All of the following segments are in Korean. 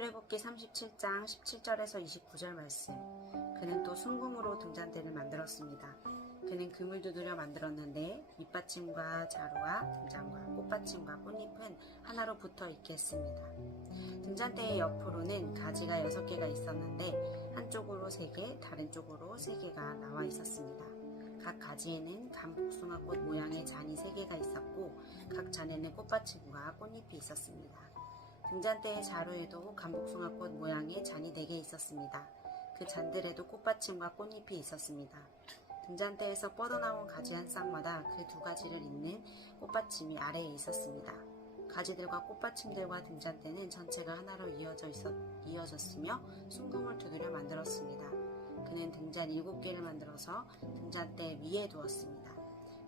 출애굽기 37장 17절에서 29절 말씀. 그는 또 순금으로 등잔대를 만들었습니다. 그는 금을 두드려 만들었는데 밑받침과 자루와 등잔과 꽃받침과 꽃잎은 하나로 붙어 있게 했습니다. 등잔대의 옆으로는 가지가 여섯 개가 있었는데 한쪽으로 세 개, 다른 쪽으로 세 개가 나와 있었습니다. 각 가지에는 감복숭아꽃 모양의 잔이 세 개가 있었고 각 잔에는 꽃받침과 꽃잎이 있었습니다. 등잔대의 자루에도 감복숭아꽃 모양의 잔이 네개 있었습니다. 그 잔들에도 꽃받침과 꽃잎이 있었습니다. 등잔대에서 뻗어나온 가지 한 쌍마다 그 두 가지를 잇는 꽃받침이 아래에 있었습니다. 가지들과 꽃받침들과 등잔대는 전체가 하나로 이어져 있었, 이어졌으며 순금을 두드려 만들었습니다. 그는 등잔 일곱 개를 만들어서 등잔대 위에 두었습니다.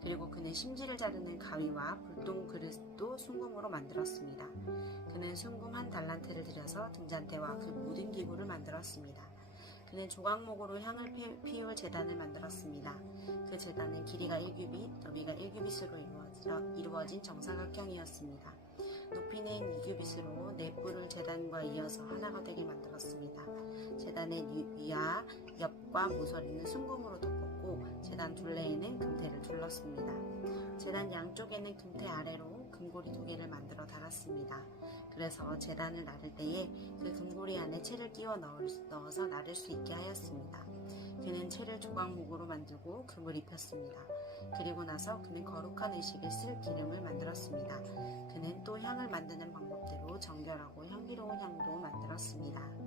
그리고 그는 심지를 자르는 가위와 불똥 그릇도 순금으로 만들었습니다. 그는 순금 한 달란트를 들여서 등잔대와 그 모든 기구를 만들었습니다. 그는 조각목으로 향을 피- 피울 재단을 만들었습니다. 그 재단은 길이가 1규빗, 너비가 1규빗으로 이루어져, 이루어진 정사각형이었습니다. 높이는 2규빗으로 네 뿔을 재단과 이어서 하나가 되게 만들었습니다. 재단의 위- 위와 옆과 모서리는 순금으로 덮었고 재단 둘레에는 금태를 둘렀습니다. 재단 양쪽에는 금태 아래로 금고리 두 개를 만들어 달았습니다. 그래서 재단을 나를 때에 그 금고리 안에 채를 끼워 넣을, 넣어서 나를 수 있게 하였습니다. 그는 채를 조각목으로 만들고 금을 입혔습니다. 그리고 나서 그는 거룩한 의식을 쓸 기름을 만들었습니다. 그는 또 향을 만드는 방법대로 정결하고 향기로운 향도 만들었습니다.